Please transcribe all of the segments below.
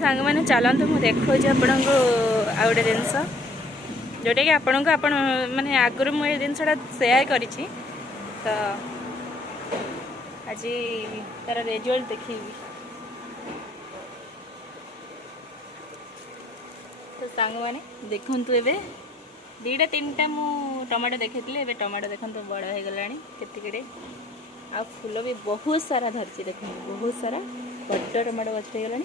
सांग मैंने चलते मुझे देखो आपण को आ गोटे जिनस जोटा कि आपण को आपण माने आगुरी मुझे जिनसा सेयार करी तो आज तार रिजल्ट देखी तो सांग मैंने देखु ए दीटा तीन टा मु टमाटो देखी ए टमाटो देखो बड़ हो गला केते आ फूल भी बहुत सारा धरती देख बहुत सारा बड़ टमाटो गछ हो गला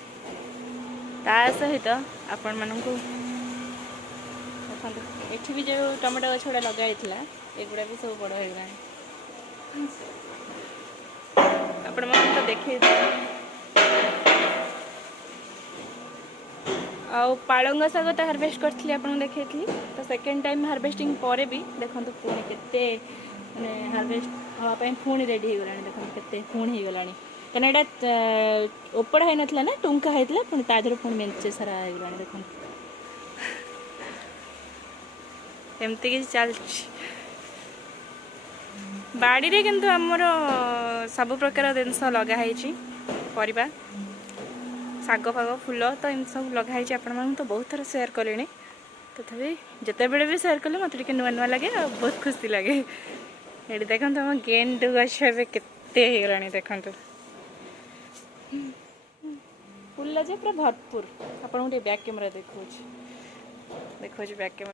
ता सहित आपण मानू देखो ये भी जो टमाटो गछ गुड़ा लगा एगुड़ा भी सब बड़ हो गला आपण मान तो देखे पालंग शाग तो हार्वेस्ट करी आपको देखी तो सेकेंड टाइम हार्वेस्टिंग पर भी देखो पुणी के हार्वेस्ट हाँपाई पुणी रेडी हो गला देखो के पुणी हो गला कहीं यहाँ ओपड़ा हो ना ना टुंका होता पुणी तादर पुणी मेचे सारा हो गला देखो एमती कि चल बाड़ी रे किंतु आमर सब प्रकार जिनस लगाई परिबा शाग फाग फूल तो एम सब लगाई आपण तो बहुत थर सेयार कले तथापि जिते बड़े भी सेयार कले मत नुआ नुआ लगे और बहुत खुशी लगे ये देखो आम गेंडु गछ केते होगला देखो फूल जे पूरा भरपूर आपको बैक कैमेरा देखो बैक कैमेरा